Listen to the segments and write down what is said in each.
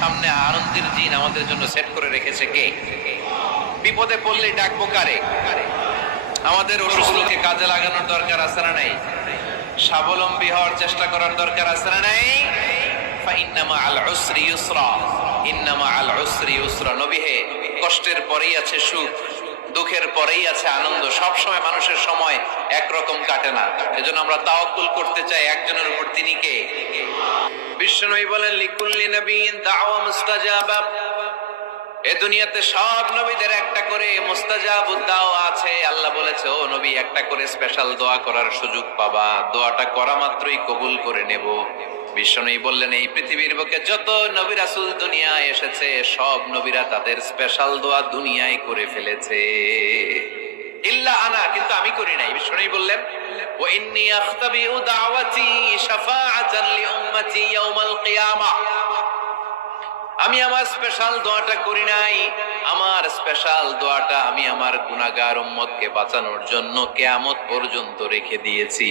সামনে আনন্দের দিন আমাদের জন্য সেট করে রেখেছে কে? বিপদে পড়লে ডাকবো কারে? আমাদের অসুস্থকে কাজে লাগানোর দরকার আছে না নাই? স্বাবলম্বী হওয়ার চেষ্টা করার দরকার আছে না নাই? ইন্নামা হে, কষ্টের পরেই আছে সুখ। দুঃখের পরেই আছে আনন্দ। সব সময় মানুষের সময় একরকম কাটে না। এজন্য আমরা তাওয়াক্কুল করতে চাই একজনের উপর। তিনি কে? বিশ্বনবী বলেন, লিকুল্লি নবীন দাওয়া মুস্তাজাবা। এ দুনিয়াতে সব নবীদের একটা করে মুস্তাজাব দাও আছে। আল্লাহ বলেছে, ও নবী, একটা করে স্পেশাল দোয়া করার সুযোগ পাবা। দোয়াটা করা মাত্রই কবুল করে নেব। বিশ্বনবী বললেন, এই পৃথিবীর বুকে যত নবী রাসূল দুনিয়ায় এসেছে, সব নবীরা তাদের স্পেশাল দোয়া দুনিয়ায় করে ফেলেছে। ইল্লা আনা, কিন্তু আমি করি নাই। বিশ্বনবী বললেন আখতাবিউ দাওয়াতি শাফাআতান লি উম্মতি ইয়াউমাল কিয়ামাহ আমি আমার স্পেশাল দোয়াটা করি নাই। আমার স্পেশাল দোয়াটা আমি আমার গুনাহগার উম্মতকে বাঁচানোর জন্য কেয়ামত পর্যন্ত রেখে দিয়েছি।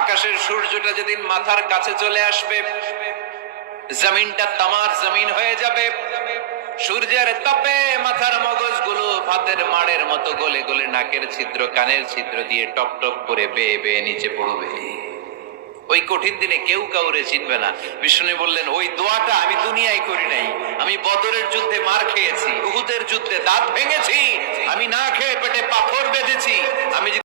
আকাশের সূর্যটা যেদিন মাথার কাছে চলে আসবে, জমিনটা তামার জমিন হয়ে যাবে। সূর্যের তপে মাথার মগজগুলো ভাতের মাড়ের মতো গলে গলে নাকের ছিদ্র, কানের ছিদ্র দিয়ে টপ টপ করে বেয়ে বেয়ে নিচে পড়বে। ওই কঠিন দিনে কেউ কাউরে চিনবে না। বিষ্ণু বললেন, ওই দোয়াটা আমি দুনিয়ায় করি নাই। আমি বদরের যুদ্ধে মার খেয়েছি, উহুদের যুদ্ধে দাঁত ভেঙেছি। আমি না খেয়ে পেটে পাথর বেঁধেছি। আমি